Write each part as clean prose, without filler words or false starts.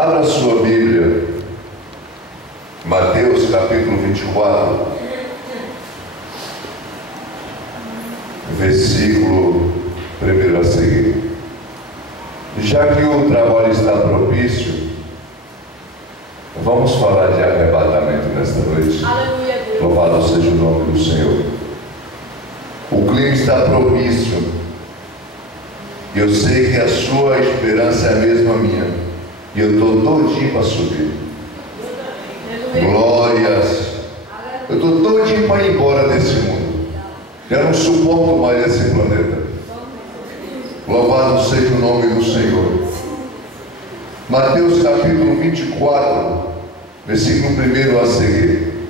Abra sua Bíblia, Mateus capítulo 24, versículo 1 a seguir. Já que o trabalho está propício, vamos falar de arrebatamento nesta noite. Aleluia, Deus. Louvado seja o nome do Senhor. O clima está propício. E eu sei que a sua esperança é a mesma minha. E eu estou todinho para subir. Glórias. Eu estou todinho para ir embora desse mundo. Eu não suporto mais esse planeta. Louvado seja o nome do Senhor. Mateus capítulo 24, versículo 1 a seguir.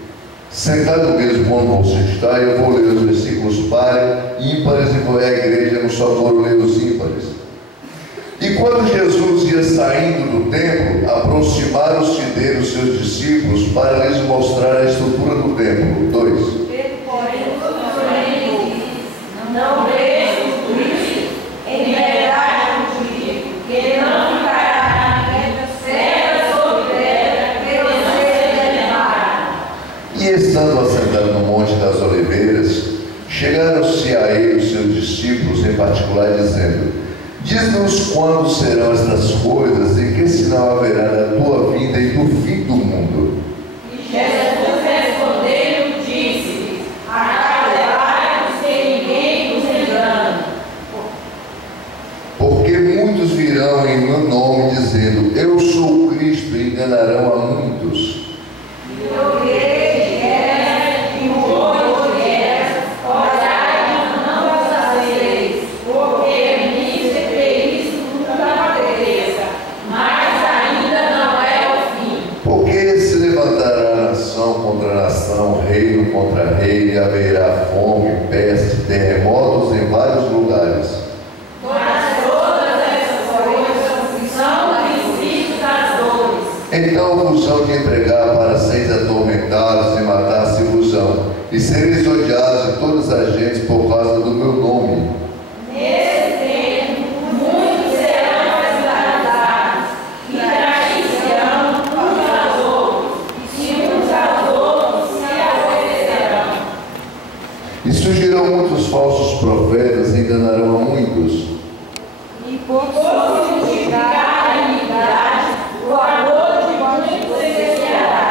Sentado mesmo onde você está, eu vou ler os versículos pares, ímpares, e vou ler a igreja no socorro ler os ímpares. E quando Jesus ia saindo do templo, aproximaram-se dele os seus discípulos para lhes mostrar a estrutura do templo. 2. Não vejo isso, em verdade eu digo, que não ficará pedra certa sobre pedra, que não seja derramada. E estando assentado no Monte das Oliveiras, chegaram-se a ele os seus discípulos em particular, dizendo: diz-nos quando serão estas coisas e que sinal haverá da tua vinda e do fim do mundo. E Jesus respondeu e disse: acautelai-vos que ninguém vos engane. Porque muitos virão em meu nome dizendo: eu sou o Cristo, e enganarão a muitos. E eu vejo guerra e rumor de guerras, olhai, não vos fazeis, porque nisso é previsto nunca aconteça, mas ainda não é o fim. Porque se levantará nação contra nação, reino contra reino, e haverá fome, peste, terremotos em vários lugares. Mas todas essas coisas são princípios das dores. Então vos hão de entregar para seres atormentados e matar-se-vos-ão, e sereis odiados de todas as gentes por causa do meu nome. Nesse tempo, muitos serão escravizados e trair-se-ão uns aos outros, e uns aos outros se aborrecerão. E surgirão muitos falsos profetas e enganarão a muitos. E por justificar a iniquidade, o amor de muitos se esfriará.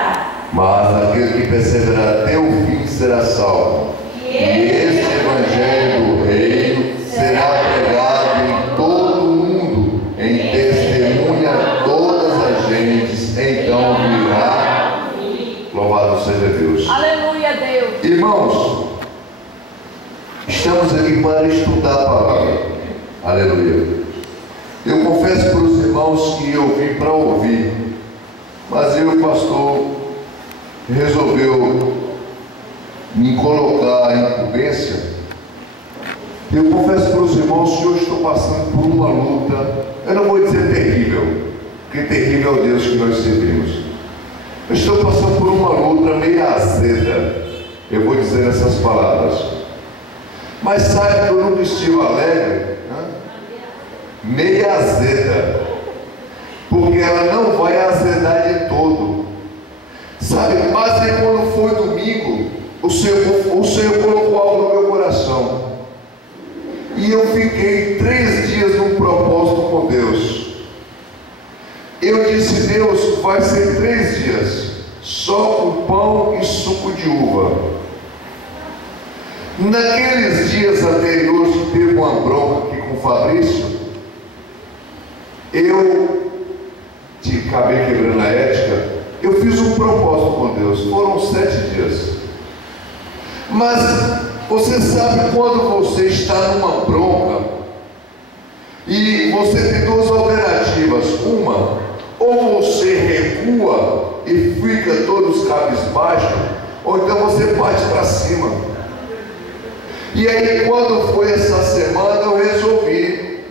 Mas aquele que perseverar até o fim será salvo. E este evangelho do reino será pregado em todo o mundo, em testemunha a todas as gentes, então virá. Louvado seja Deus. Aleluia, Deus. Irmãos, estamos aqui para estudar a palavra. Aleluia. Eu confesso para os irmãos que eu vim para ouvir, mas o pastor resolveu me colocar em incumbência. Eu confesso para os irmãos que eu estou passando por uma luta, eu não vou dizer terrível, porque terrível é o Deus que nós servimos. Eu estou passando por uma luta meio azeda, eu vou dizer essas palavras. Mas sabe que eu nunca estive alegre, né? Meia azeda, porque ela não vai azedar de todo. Sabe, mas aí quando foi domingo, o Senhor colocou algo no meu coração. E eu fiquei 3 dias num propósito com Deus. Eu disse: Deus, vai ser 3 dias, só com pão e suco de uva. Naqueles dias anteriores que teve uma bronca aqui com o Fabrício, eu acabei quebrando a ética. Eu fiz um propósito com Deus, foram 7 dias. Mas você sabe quando você está numa bronca e você tem 2 alternativas: uma, ou você recua e fica todos cabisbaixo, ou então você parte para cima. E aí, quando foi essa semana, eu resolvi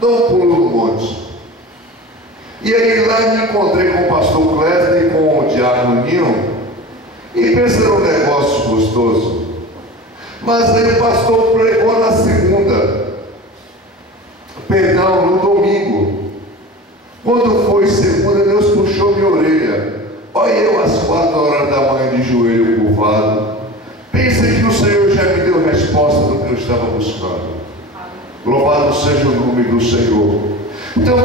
dar um pulo no monte. E aí lá me encontrei com o pastor Cléster e com o diácono Ninho, e pensando num negócio gostoso. Mas aí o pastor pregou na segunda, perdão, no domingo. Quando foi segunda, Deus estava buscando. Louvado seja o nome do Senhor. Então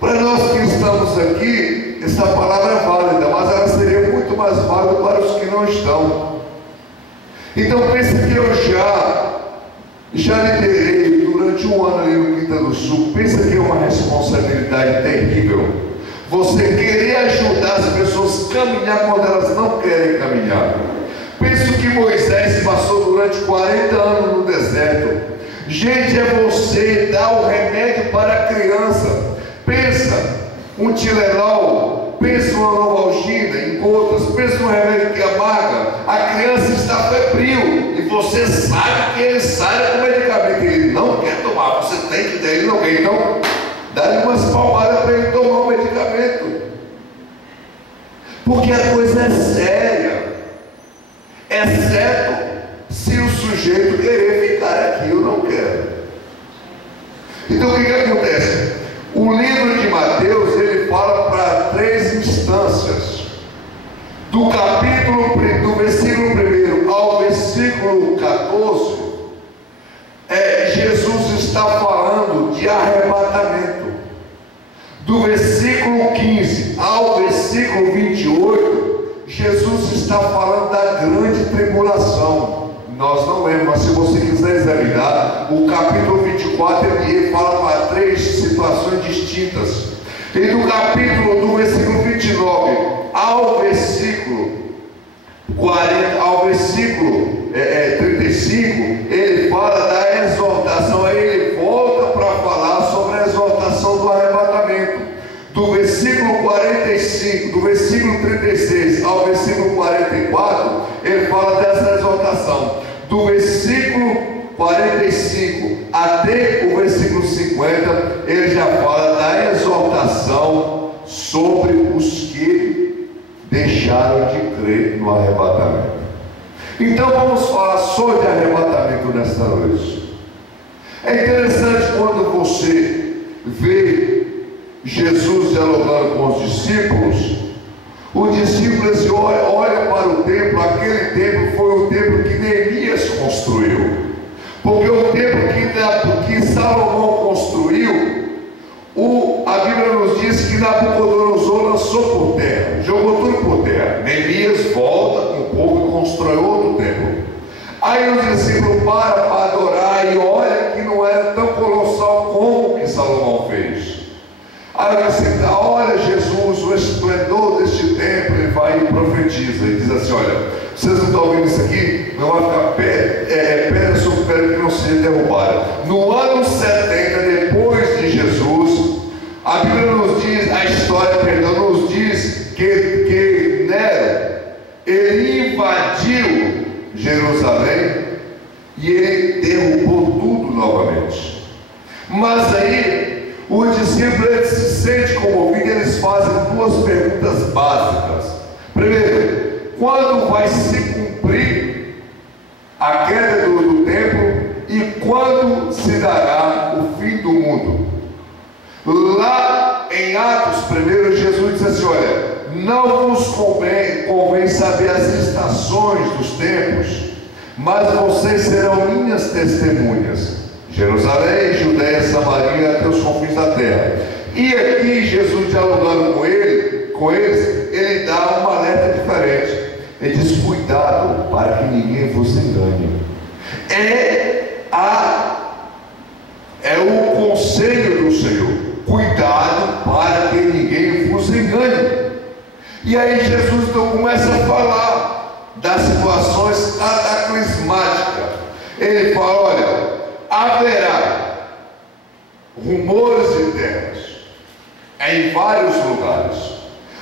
para nós que estamos aqui, essa palavra é válida, mas ela seria muito mais válida para os que não estão. Então pense que eu já liderei durante um ano ali no Quinta do Sul. Pensa que é uma responsabilidade terrível você querer ajudar as pessoas a caminhar quando elas não querem caminhar. Penso que Moisés passou durante 40 anos no deserto. Gente, é você dar o remédio para a criança. Pensa um Tilenol, pensa uma Novalgina em gotas, pensa um remédio que amarga. A criança está febril e você sabe que ele sai com o medicamento, ele não quer tomar, você tem que dar, ele não quer, então dá-lhe umas palmadas para ele tomar o medicamento, porque a coisa é séria, exceto se o sujeito querer ficar aqui. Eu não quero. Então o que acontece? O livro de Mateus, ele fala para 3 instâncias. Do versículo 1 ao versículo 14, Jesus está falando de arrebatamento. Do versículo 15 ao versículo 28, Jesus está falando da grande tribulação. Nós não lemos, mas se você quiser examinar, o capítulo 24 ele fala para 3 situações distintas. E do versículo 29 ao versículo 40, ao versículo 35, ele fala da exortação. Aí ele volta para falar sobre a exortação do arrebatamento. Do versículo 45, do versículo 36 ao versículo 44, ele fala dessa exortação. Do versículo 45 até o versículo 50, ele já fala da exortação sobre os que deixaram de crer no arrebatamento. Então vamos falar só de arrebatamento nesta noite. É interessante quando você vê Jesus dialogando com os discípulos olham para o templo. Aquele templo foi o templo que Neemias construiu, porque o templo que Salomão construiu, a Bíblia nos diz que Nabucodonosor lançou por terra, jogou tudo por terra. Neemias volta com o povo e constrói outro templo. Aí os discípulos param para adorar e olha que não era tão colossal como o que Salomão fez. Aí você olha Jesus, o esplendor deste templo, ele vai e profetiza e diz assim: olha, vocês não estão vendo isso aqui? Não vai ficar pedra sobre pedra que não seja derrubada. No ano 70 depois de Jesus, a Bíblia nos diz, a história, nos diz que Nero, ele invadiu Jerusalém e ele derrubou tudo novamente. Mas aí os discípulos se sentem comovidos e eles fazem 2 perguntas básicas. Primeiro, quando vai se cumprir a queda do templo e quando se dará o fim do mundo? Lá em Atos 1, Jesus disse assim: olha, não vos convém saber as estações dos tempos, mas vocês serão minhas testemunhas. Jerusalém, Judeia, Samaria, até os confins da terra. E aqui Jesus dialogando com eles, ele dá uma alerta diferente. Ele diz: cuidado para que ninguém vos engane. É o conselho do Senhor: cuidado para que ninguém vos engane. E aí Jesus então começa a falar das situações cataclismáticas. Ele fala: olha, haverá rumores de terras em vários lugares.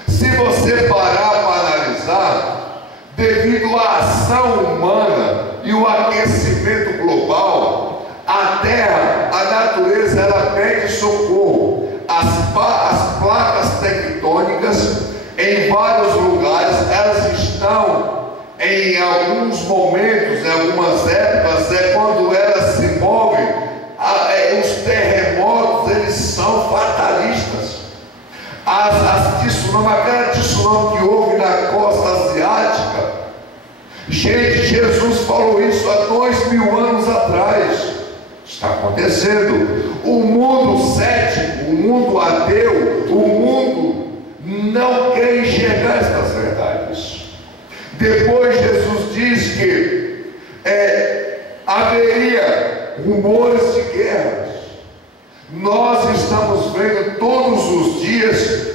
Se você parar para analisar, devido à ação humana e o aquecimento global, a terra, a natureza, ela pede socorro. As placas tectônicas em vários lugares, elas estão em alguns momentos, em algumas épocas, quando elas se movem, os terremotos, eles são fatalistas. Aquela tsunami que houve na costa asiática, gente, Jesus falou isso há 2000 anos atrás. Está acontecendo. O mundo cético, o mundo ateu, o mundo não quer enxergar estas verdades. Depois Jesus diz que haveria rumores de guerras. Nós estamos vendo todos os dias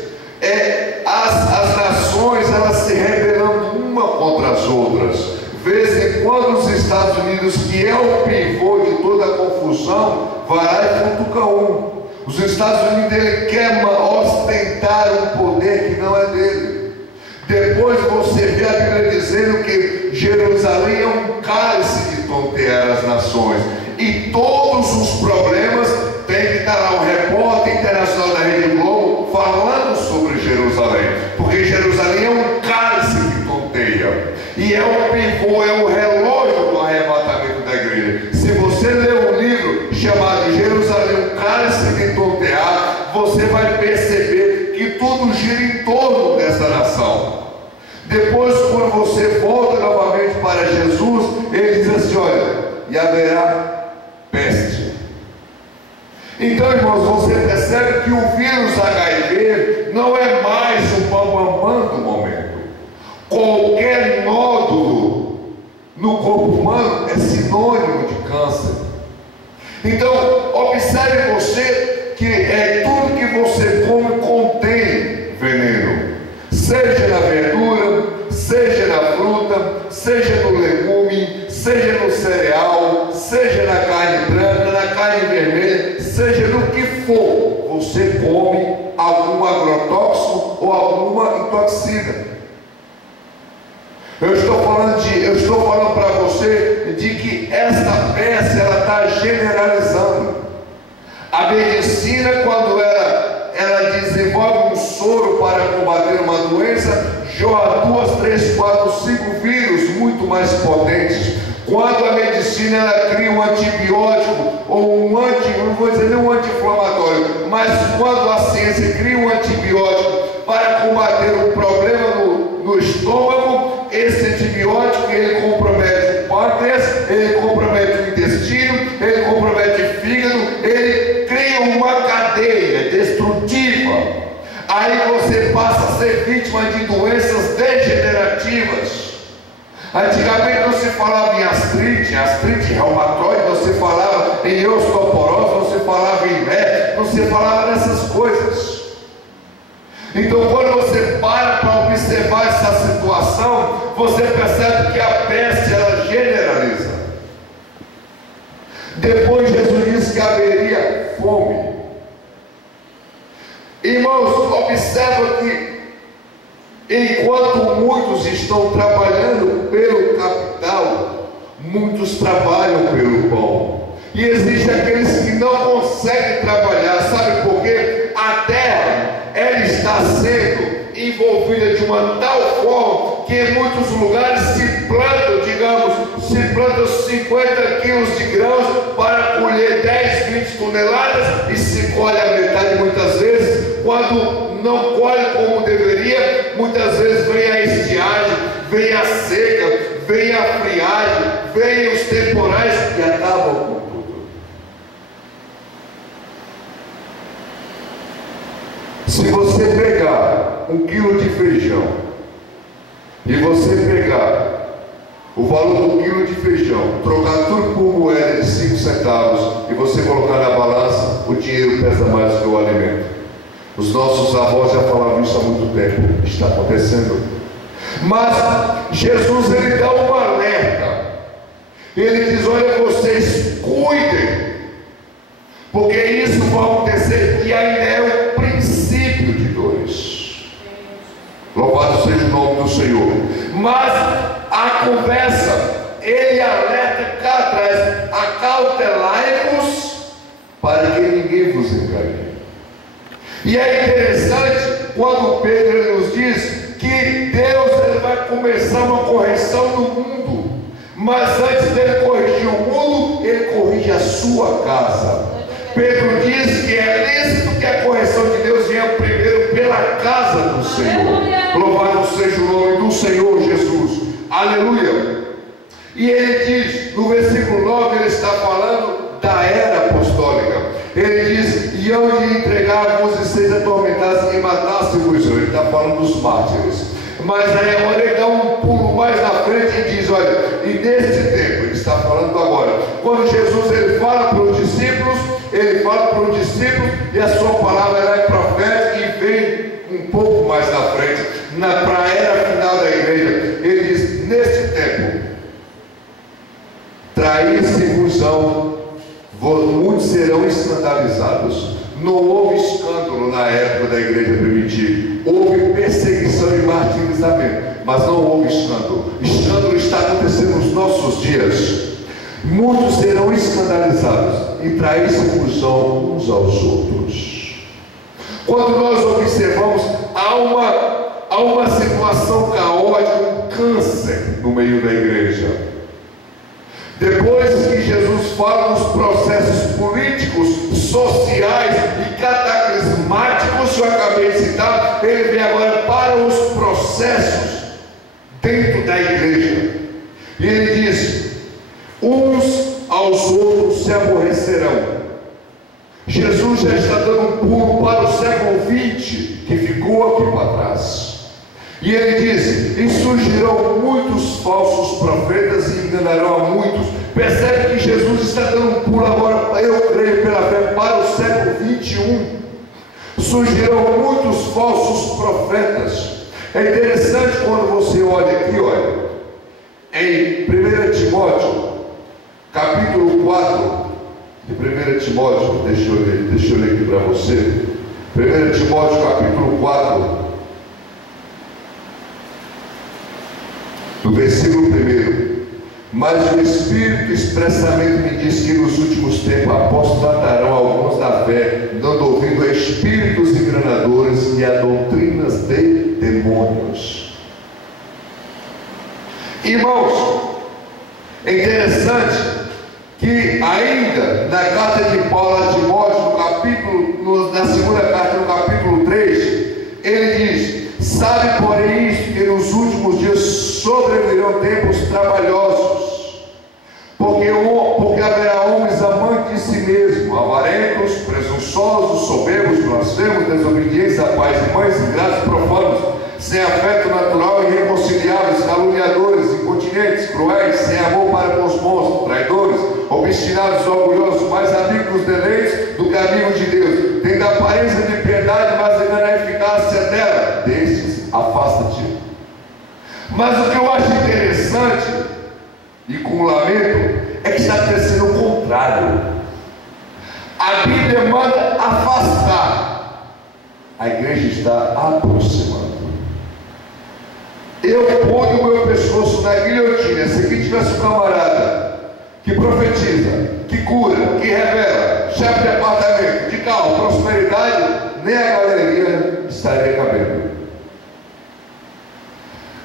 as nações, elas se rebelando uma contra as outras. De vez em quando os Estados Unidos, que é o pivô de toda a confusão, vai lá e cutuca um. Os Estados Unidos, ele quer ostentar um poder que não é dele. Depois você vê a Bíblia dizendo que Jerusalém é um cálice de tontear as nações. E todos os problemas tem que estar lá um repórter internacional da Rede Globo falando sobre Jerusalém. Porque Jerusalém é um cálice que tonteia. E é o pivô, é o relógio do arrebatamento da igreja. Se você ler um livro chamado Jerusalém, um cálice de tontear, você vai perceber que tudo gira em torno dessa nação. Depois, quando você volta novamente para Jesus, ele diz assim: olha, e haverá peste. Então, irmãos, você percebe que o vírus HIV não é mais o bambambam do momento. Qualquer nódulo no corpo humano é sinônimo de câncer. Então, observe você que tudo que você come contém veneno. Seja na verdura, seja na fruta, seja no legume, seja no cereal, seja na carne branca, na carne vermelha, seja no que for, você come algum agrotóxico ou alguma intoxina. Eu estou falando para você de que esta peste, ela está generalizando. A medicina, quando ela desenvolve um soro para combater uma doença, joga 2, 3, 4, 5 vírus muito mais potentes. Quando a medicina ela cria um antibiótico ou não vou dizer nem um anti-inflamatório, mas quando a ciência cria um antibiótico para combater um problema no estômago, esse antibiótico ele compromete o pâncreas, ele compromete o intestino, ele compromete o fígado, ele cria uma cadeia destrutiva. Aí você passa a ser vítima de doenças degenerativas. Antigamente não se falava em artrite reumatoide, não se falava em osteoporose, não se falava em não se falava nessas coisas. Então, quando você para observar essa situação, você percebe que a peste ela generaliza. Depois Jesus disse que haveria fome. Irmãos, observa que enquanto muitos estão trabalhando pelo capital, muitos trabalham pelo pão. E existem aqueles que não conseguem trabalhar. Sabe por quê? A terra ela está sendo envolvida de uma tal forma que em muitos lugares se plantam 50 quilos de grãos para colher 10, 20 toneladas e se colhe a metade muitas vezes. Quando não colhe como deveria, muitas vezes vem a estiagem, vem a seca, vem a friagem, vem os temporais e acabam com tudo. Se você pegar 1 quilo de feijão e você pegar o valor do quilo de feijão, trocar tudo por moeda de 5 centavos e você colocar na balança, o dinheiro pesa mais do que o alimento. Os nossos avós já falavam isso há muito tempo. Está acontecendo. Mas Jesus ele dá um alerta. Ele diz: olha, vocês cuidem, porque isso vai acontecer e ainda é o princípio de dores. Louvado seja o nome do Senhor. Mas a conversa, ele alerta cá atrás: acautelai-vos para que ninguém vos engane. E é interessante quando Pedro nos diz que Deus ele vai começar uma correção no mundo, mas antes dele corrigir o mundo, ele corrige a sua casa. Pedro diz que é lícito que a correção de Deus venha primeiro pela casa do Senhor. Louvado seja o nome do Senhor Jesus. Aleluia. E ele diz, no versículo 9, ele está falando da era apostólica. Ele diz: e eu lhe entregar-vos e seis atormentados e matasse-vos. Ele está falando dos mártires. Mas aí agora ele dá um pulo mais na frente e diz: olha, e neste tempo, ele está falando agora, quando Jesus ele fala para os discípulos, e a sua palavra ela é profética e vem um pouco mais na frente, para a era final da igreja. Ele diz: neste tempo, trair-se-vos-ão, muitos serão escandalizados. Não houve escândalo na época da igreja primitiva. Houve perseguição e martirizamento, mas não houve escândalo. Escândalo está acontecendo nos nossos dias. Muitos serão escandalizados e trair-se-vos-ão uns aos outros. Quando nós observamos, há uma situação caótica, um câncer no meio da igreja. Depois que Jesus fala dos processos políticos, sociais e cataclismáticos que eu acabei de citar, ele vem agora para os processos dentro da igreja. E ele diz: uns aos outros se aborrecerão. Jesus já está dando um pulo para o século XX, que ficou aqui para trás. E ele diz: e surgirão muitos falsos profetas e enganarão a muitos. Percebe que Jesus está dando um pulo agora, eu creio pela fé, para o século 21. Surgirão muitos falsos profetas. É interessante quando você olha aqui, olha, em 1 Timóteo, capítulo 4 de 1 Timóteo, deixa eu ler aqui para você. 1 Timóteo, capítulo 4, do versículo 1: mas o Espírito expressamente me diz que nos últimos tempos apostatarão alguns da fé, dando ouvido a espíritos enganadores e a doutrinas de demônios. Irmãos, é interessante que ainda na carta de Paulo a Timóteo, na segunda carta, no capítulo 3, ele diz: sabe, porém, isto, que nos últimos dias sobrevirão tempos trabalhosos, porque haverá homens amantes de si mesmos, avarentos, presunçosos, soberbos, blasfemos, desobedientes a pais e mães, ingratos, profanos, sem afeto natural, irreconciliáveis, caluniadores, incontinentes, cruéis, sem amor para com os bons, traidores, obstinados, orgulhosos, mais amigos dos deleites do que amigos de Deus, tendo aparência de piedade, mas engana a eficácia dela. Destes, afasta-te. Mas o que eu acho interessante e com lamento é que está acontecendo o contrário. A Bíblia manda afastar, a igreja está aproximando. Eu ponho o meu pescoço na guilhotina. Se aqui tivesse um camarada que profetiza, que cura, que revela, chefe de apartamento, de carro, prosperidade, nem a galeria estaria cabendo.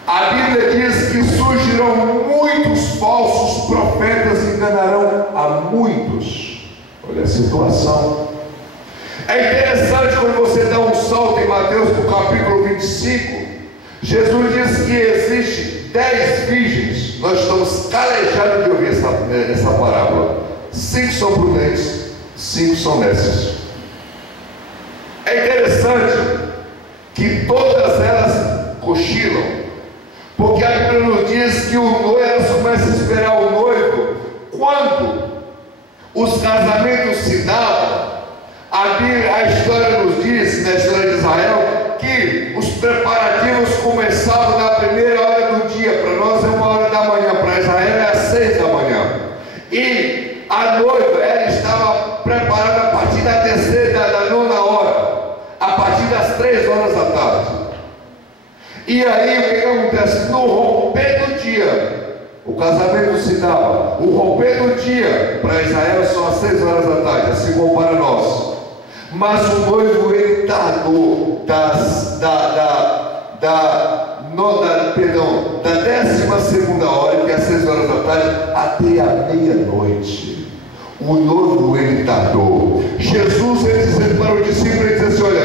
A Bíblia diz que surgirão muitos falsos profetas e enganarão a muitos. Olha a situação. É interessante quando você dá um salto em Mateus para o capítulo 25. Jesus diz que existe 10 virgens. Nós estamos calejados de ouvir essa parábola. 5 são prudentes, 5 são nécias. É interessante que todas elas cochilam, porque a Bíblia nos diz que o noivo, elas começam a esperar o noivo. Quando os casamentos se davam, a história nos diz, na história de Israel, que os preparativos começavam na primeira hora do dia. Para nós é 1h da manhã, para Israel é às 6 da manhã. E a noiva, ela estava preparada a partir da terceira, da 9ª hora, a partir das 3 horas da tarde. E aí o que acontece? No romper do dia, o casamento se dava. O romper do dia para Israel são às 6 horas da tarde, assim como para nós. Mas o noivo ele tardou da 12ª hora, que é às 6 horas da tarde, até a meia-noite. O noivo ele tardou. Jesus ele dizendo para o discípulo, ele disse assim: olha,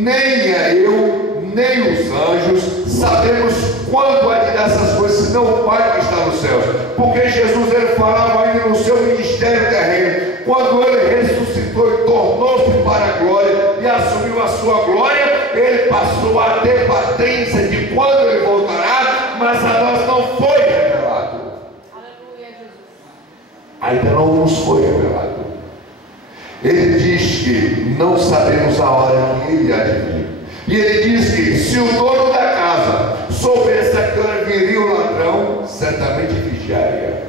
nem eu, nem os anjos sabemos quando há de dar essas coisas, senão o Pai que está nos céus. Porque Jesus ele falava ainda no seu ministério terreno, quando ele ressuscitou e tornou-se para a glória e assumiu a sua glória, ele passou a ter patência de quando ele voltará, mas a nós não foi revelado. Aleluia, Jesus. Ainda não nos foi revelado. Ele diz que não sabemos a hora que ele há de vir. E ele diz que se o dono da casa soubesse a que hora viria o ladrão, certamente vigiaria.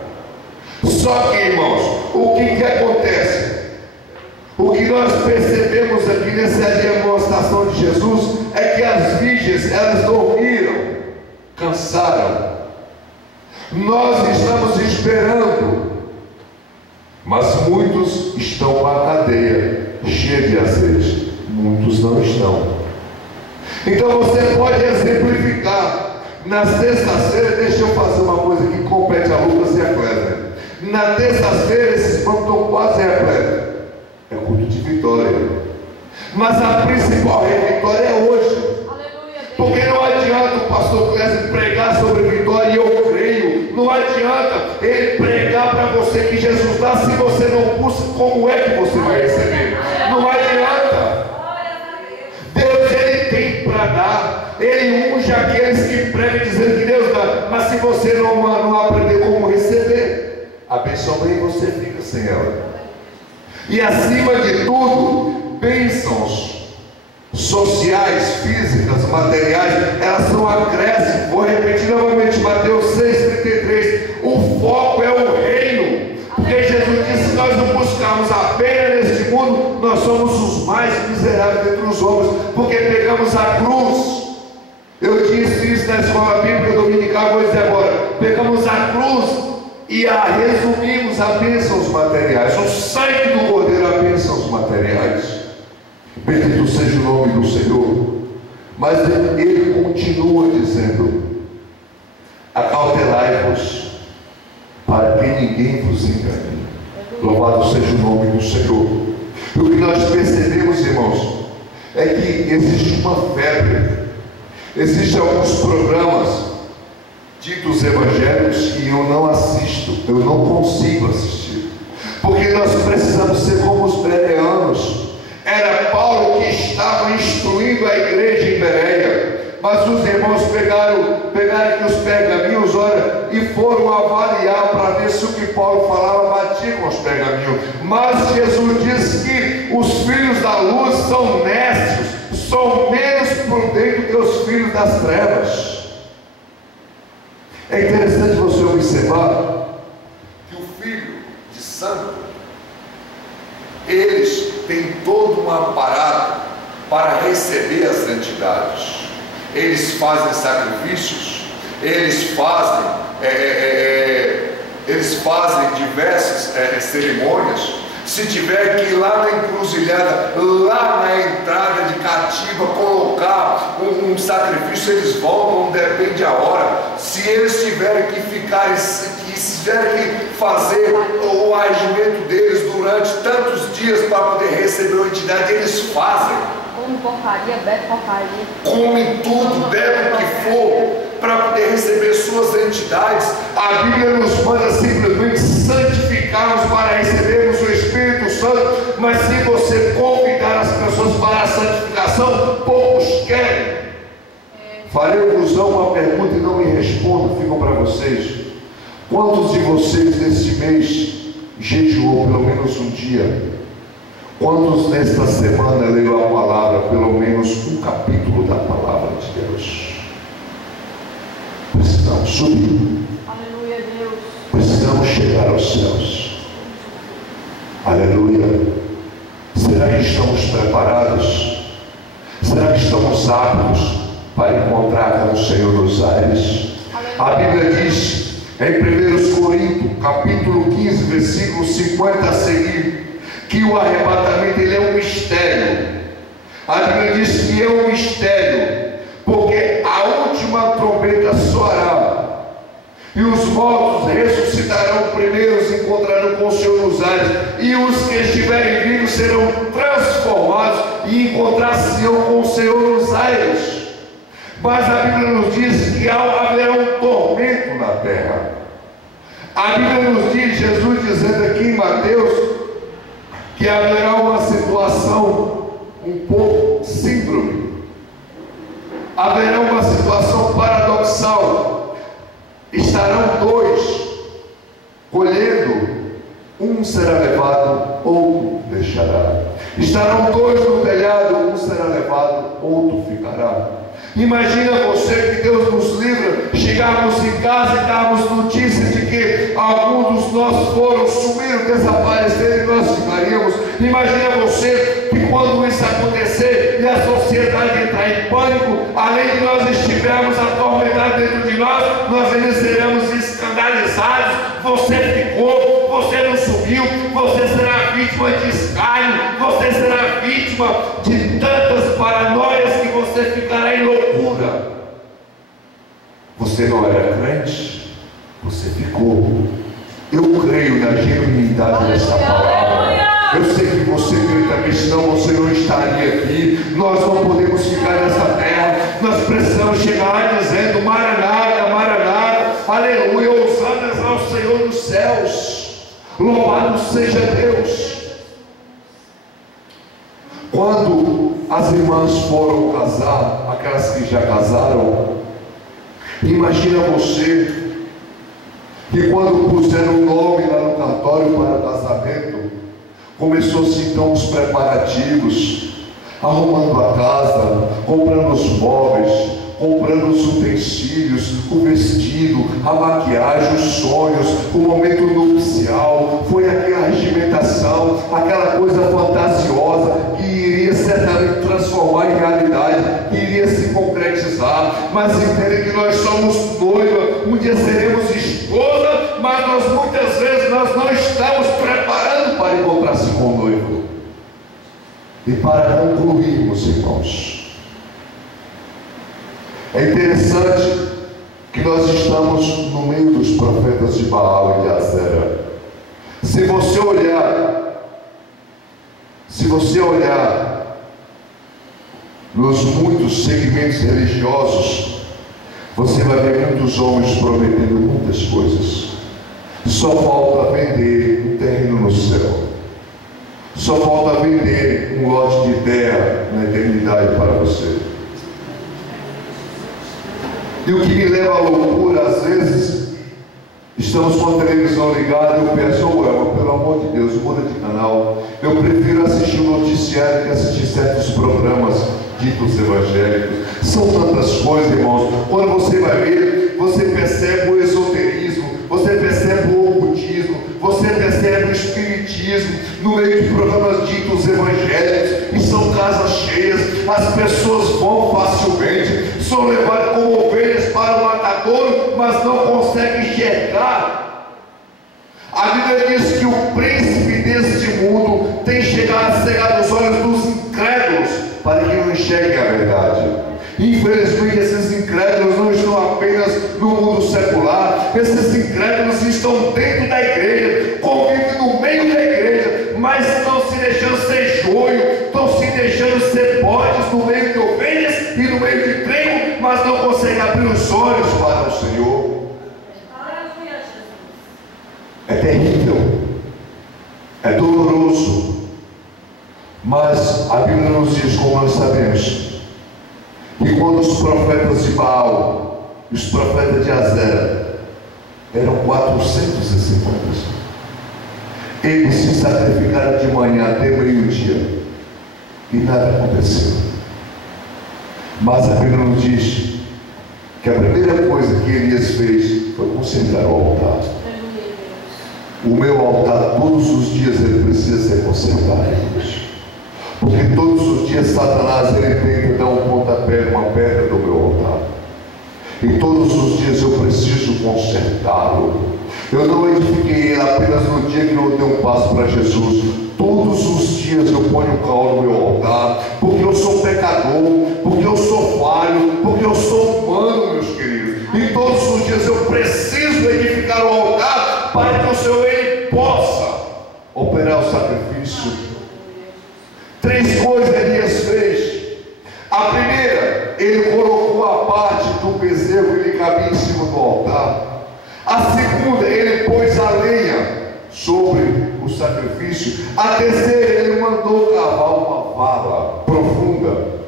Só que, irmãos, o que acontece? O que nós percebemos aqui nessa demonstração de Jesus é que as virgens, elas dormiram, cansaram. Nós estamos esperando, mas muitos estão com a cadeia cheia de azeite, muitos não estão. Então você pode exemplificar. Na sexta-feira, deixa eu fazer uma coisa que compete a Lucas e a Cléber. Na terça-feira, esses bancos estão quase repletos. É culto de vitória. Mas a principal vitória é hoje. Porque não adianta o pastor Cléber pregar sobre vitória, e eu creio. Não adianta ele pregar para você que Jesus dá, se você não busca, como é que você vai receber? Não adianta. Deus, ele tem para dar. Ele unge aqueles que pregam dizendo que Deus dá. Mas se você não aprender como receber, a bênção vem e você fica sem ela. E acima de tudo, bênçãos sociais, físicas, materiais, elas são acréscimo. Vou repetir novamente, Mateus 6,33. O foco é o reino. Porque Jesus disse: se nós não buscarmos a pena neste mundo, nós somos os mais miseráveis dentre os homens, porque pegamos a cruz. Eu disse isso na escola bíblica dominical, vou dizer agora. Pegamos a cruz e a resumimos a bênçãos materiais. O sangue do Cordeiro a bênçãos materiais. Bendito seja o nome do Senhor. Mas ele continua dizendo: acautelai-vos, para que ninguém vos engane. Louvado seja o nome do Senhor. E o que nós percebemos, irmãos, é que existe uma febre. Existem alguns programas ditos evangélicos que eu não assisto, eu não consigo assistir, porque nós precisamos ser como os bereanos. Era Paulo que estava instruindo a igreja em Bereia, mas os irmãos pegaram aqui os pergaminhos, olha, e foram avaliar para ver se o que Paulo falava batia com os pergaminhos. Mas Jesus diz que os filhos da luz são necios, são menos prudentes que os filhos das trevas. É interessante você observar que o filho de santo, eles têm todo um aparato para receber as santidades. Eles fazem sacrifícios, eles fazem diversas cerimônias. Se tiver que ir lá na encruzilhada, lá na entrada de Cativa, colocar um sacrifício, eles vão, não depende a hora. Se eles tiverem que ficar, se tiverem que fazer o agimento deles durante tantos dias para poder receber a entidade, eles fazem. Come porcaria, bebe porcaria. Comem tudo, bebem o que for, para poder receber suas entidades. A Bíblia nos manda simplesmente santificarmos para recebermos o Espírito Santo. Mas se você convidar as pessoas para a santificação, poucos querem. Farei-vos uma pergunta e não me respondam, ficam para vocês. Quantos de vocês neste mês jejuou pelo menos um dia? Quantos nesta semana leu a palavra, pelo menos um capítulo da palavra de Deus? Precisamos subir. Aleluia, Deus. Precisamos chegar aos céus. Aleluia. Será que estamos preparados? Será que estamos aptos para encontrar com o Senhor nos ares? A Bíblia diz em 1 Coríntios, capítulo 15, versículo 50 a seguir, que o arrebatamento ele é um mistério. A Bíblia diz que é um mistério, porque a última trombeta soará, e os mortos ressuscitarão primeiros, encontrarão com o Senhor nos ares, e os que estiverem vivos serão transformados e encontrar-se-ão com o Senhor nos ares. Mas a Bíblia nos diz que haverá um tormento na terra. A Bíblia nos diz, Jesus dizendo aqui em Mateus, que haverá uma situação um pouco síndrome, haverá uma situação paradoxal. Estarão dois colhendo, um será levado, outro deixará. Estarão dois no telhado, um será levado, outro ficará. Imagina você, que Deus nos livra, chegarmos em casa e darmos notícia de que alguns dos nossos foram, sumiram, desapareceram e nós ficaríamos. Imagina você que quando isso acontecer e a sociedade entrar em pânico, além de nós estivermos atormentados dentro de nós ainda seremos escandalizados. Você ficou, você não sumiu, você será vítima de escárnio, você será vítima de tantas paranoias que você ficará em loucura. Você não era crente, você ficou. Eu creio na genuinidade dessa palavra. Eu sei que você crê também, senão você não estaria aqui. Nós não podemos ficar nessa terra. Nós precisamos chegar lá dizendo: Maranata, Maranata, aleluia, ousadas ao Senhor dos céus. Louvado seja Deus. Quando as irmãs foram casar, aquelas que já casaram, imagina você que quando puseram o nome lá no cartório para o casamento, começou-se então os preparativos, arrumando a casa, comprando os móveis, comprando os utensílios, o vestido, a maquiagem, os sonhos, o momento nupcial. Foi aquela regimentação, aquela coisa fantasiosa que iria certamente transformar em realidade, que iria se concretizar. Mas entendem que nós somos noiva, um dia seremos esposa, mas nós muitas vezes nós não estamos preparando para encontrar-se com o noivo. E para concluirmos, irmãos, é interessante que nós estamos no meio dos profetas de Baal e de Azera. Se você olhar nos muitos segmentos religiosos, você vai ver muitos homens prometendo muitas coisas. Só falta vender um terreno no céu. Só falta vender um lote de terra na eternidade para você. E o que me leva à loucura, às vezes, estamos com a televisão ligada, eu peço: oh, pelo amor de Deus, muda de canal. Eu prefiro assistir o noticiário que assistir certos programas ditos evangélicos. São tantas coisas, irmãos. Quando você vai ver, você percebe o esoterismo, você percebe o ocultismo, você percebe o espiritismo no meio de programas ditos evangélicos, e são casas cheias. As pessoas vão facilmente, são levadas como ovelhas para o matadouro, mas não conseguem enxergar. A Bíblia diz que o príncipe deste mundo tem chegado a cegar os olhos dos incrédulos para que não enxerguem a verdade. Infelizmente, esses incrédulos não estão apenas no mundo secular, esses incrédulos estão dentro da igreja, convivem no meio da igreja, mas estão se deixando ser joio, estão se deixando ser bodes no meio de ovelhas e no meio de trigo, mas não conseguem abrir os olhos para o Senhor. É terrível, é doloroso, mas a Bíblia nos diz, como nós sabemos, que quando os profetas de Baal e os profetas de Azera eram 450, eles se sacrificaram de manhã até meio-dia e nada aconteceu. Mas a Bíblia nos diz que a primeira coisa que Elias fez foi consagrar o altar. O meu altar, todos os dias, ele precisa ser consertado, porque todos os dias Satanás ele tenta dar um pontapé numa pedra do meu altar, e todos os dias eu preciso consertá-lo. Eu não edifiquei ele apenas no dia que eu dei um passo para Jesus. Todos os dias eu ponho o cal no meu altar, porque eu sou pecador, porque eu sou falho, porque eu sou humano, meus queridos. E todos os dias eu preciso edificar o altar para que o Senhor ele possa operar o sacrifício. 3 coisas Elias fez. A primeira, ele colocou a parte do bezerro que lhe cabia em cima do altar. A segunda, ele pôs a lenha sobre o o sacrifício. A terceira, ele mandou cavar uma vala profunda.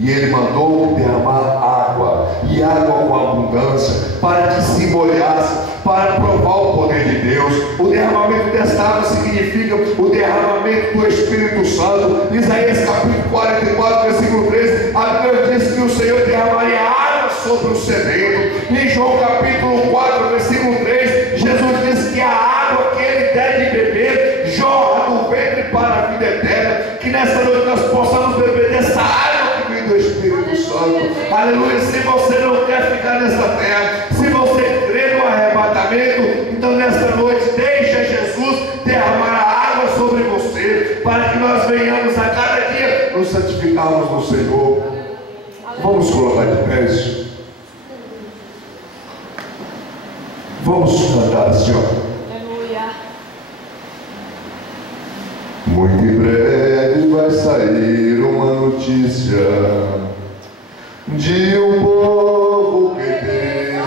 E ele mandou derramar água, e água com abundância, para que se molhasse, para provar o poder de Deus. O derramamento desta água significa o derramamento do Espírito Santo. Isaías capítulo 44, versículo 13, a Bíblia diz que o Senhor derramaria água sobre o sedento. Em João capítulo 4, versículo 3, Jesus diz que a água que ele der de beber jorra do ventre para a vida eterna. Que nesta noite nós possamos beber dessa água do Espírito Santo. Aleluia. Se você não quer ficar nesta terra, se você crê no arrebatamento, então nesta noite deixa Jesus derramar a água sobre você, para que nós venhamos a cada dia nos santificarmos no Senhor. Vamos colocar de pés. Vamos cantar assim, ó. Aleluia. Muito em breve vai sair uma notícia de um povo que desapareceu.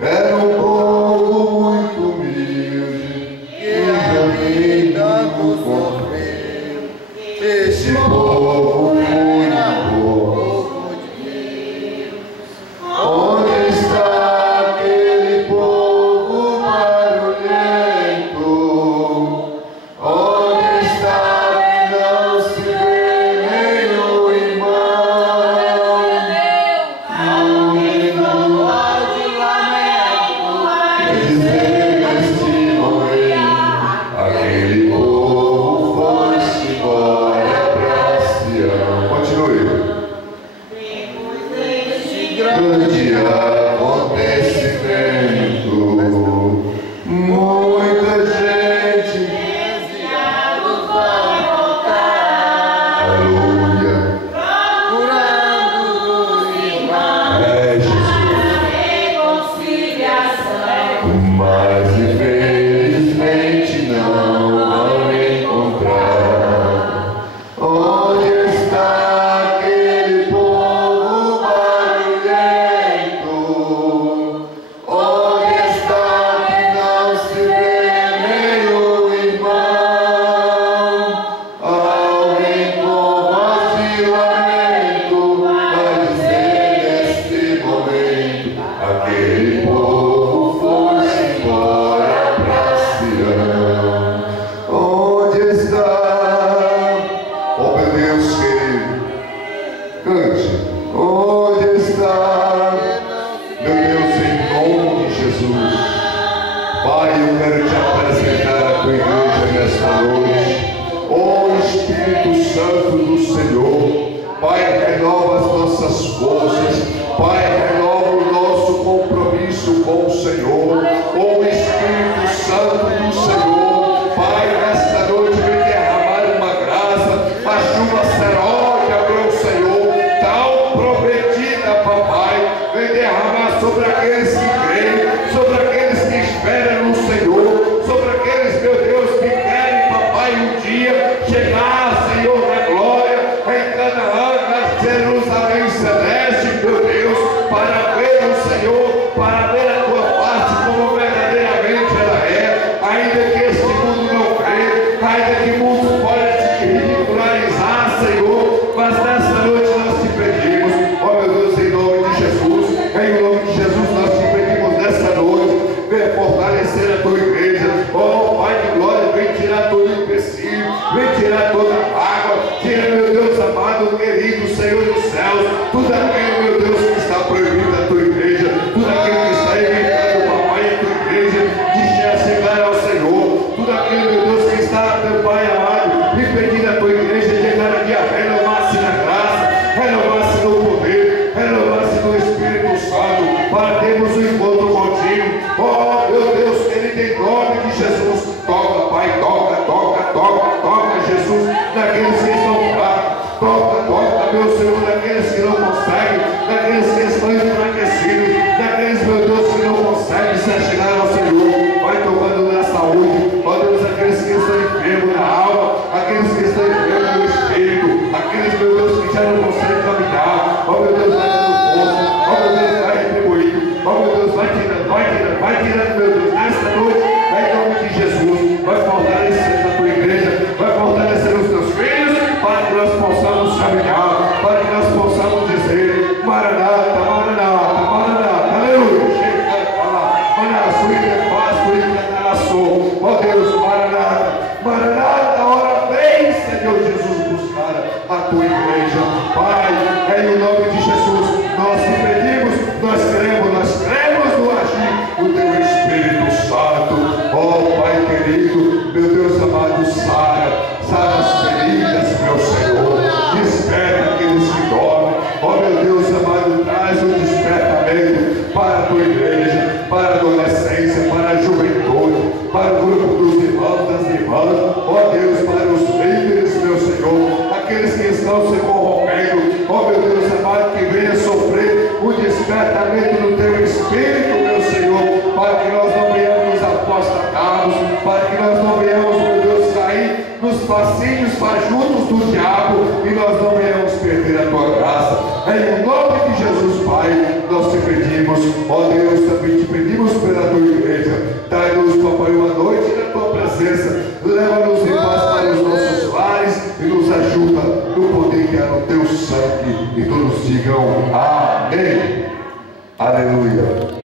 Era um povo muito humilde que tanto sofreu. Este povo foi um povo de Deus. Onde está aquele povo barulhento? Onde está que não se vê nem o irmão? Onde não pode lamento dizer neste momento, aquele povo foi-se embora para Sião. Continue. Grande acontecimento, muita gente desviado vai voltar. Aleluia. Procurando os irmãos Jesus. reconciliação. Mas infelizmente não vão encontrar. Onde está aquele povo barulhento? Onde está que não se vê nem o irmão? Alguém com voz de lamento vai dizer neste momento, aquele povo foi-se embora para Sião. Onde está? Oh meu Deus querido, cante. Onde está? Meu Deus, em nome de Jesus. Pai, eu quero te apresentar a tua igreja nesta noite. Oh Espírito Santo do Senhor, Pai, renova as nossas forças. Pai, renova o nosso compromisso com o Senhor. Oh Espírito Santo do Senhor, Pai, nesta noite vem derramar uma graça, a chuva seródia, meu Senhor, tão prometida, papai, vem derramar sobre aqueles que creem, sobre aqueles que esperam no Senhor, sobre aqueles, meu Deus, que querem, papai, um dia chegar, Senhor, na glória, em Canaã, na Jerusalém celeste, meu Deus, para ver o Senhor, para ver a tua face como verdadeiramente ela é, ainda que este mundo não crê, ainda que muitos podem se ridicularizar, Senhor, mas nesta noite nós te pedimos, ó meu Deus, em nome de Jesus, em nome de Jesus nós te pedimos nesta noite, vem fortalecer a tua igreja, ó Pai de glória, vem tirar todo o empecilho, vem tirar toda a água, tira, meu Deus amado, querido Senhor dos céus, tudo aquilo, meu Deus, que está proibido da tua igreja, tudo aquilo que está evitando, papai, a tua igreja, de chegar ao Senhor, tudo aquilo, meu Deus, que está, meu Pai amado, impedindo a tua igreja de cada dia renovar-se na graça, renovar-se no poder, renovar-se no Espírito Santo, para termos um encontro contigo. Oh, meu Deus, querido, em nome de Jesus, toca, Pai, toca, toca, toca, toca, Jesus, naqueles que estão fracos, toca, toca, meu Senhor, naqueles que não conseguem, naqueles que estão enfraquecidos, naqueles, meu Deus, que não conseguem se chegar ao Senhor, vai tocando na saúde, ó Deus, aqueles que estão enfermos na alma, aqueles que estão enfermos no espírito, aqueles, meu Deus, que já não conseguem caminhar, ó meu Deus, vai dando força, ó meu Deus, vai retribuindo, Oh, meu Deus, vai tirando, meu Deus, nesta noite, vai em nome de Jesus, vai fortalecer a tua igreja, vai fortalecer os teus filhos, para que nós possamos caminhar, para que nós possamos dizer, Maranata, Maranata, Maranata, aleluia, chega, Maranata, suíte, paz, suíte, ó Deus, Maranata, Maranata, ora vem, Senhor Jesus, buscar a tua igreja, Pai, em nome de Jesus, nós te pedimos, nós cremos no agir do teu Espírito Santo, ó Pai querido, meu Deus amado, sara as feridas, meu Senhor, desperta aqueles que dormem, ó meu Deus amado, traz o despertamento para a tua igreja, para a adolescência, para a juventude, para o grupo dos irmãos, das irmãs, ó Deus, para os líderes, meu Senhor, aqueles que estão se corrompendo, ó meu Deus amado, que venha sofrer o despertamento do teu Espírito, meu Senhor, para que nós não venhamos nos apostatarmos, para que nós não venhamos, meu Deus, cair nos fascínios fajutos do diabo e nós não venhamos perder a tua graça. Em nome de Jesus, Pai, nós te pedimos, ó Deus, também te pedimos pela tua igreja, dai-nos, papai, uma noite na tua presença, leva-nos em paz para os nossos lares e nos ajuda no poder que há no teu sangue, e todos digam amém. Aleluia.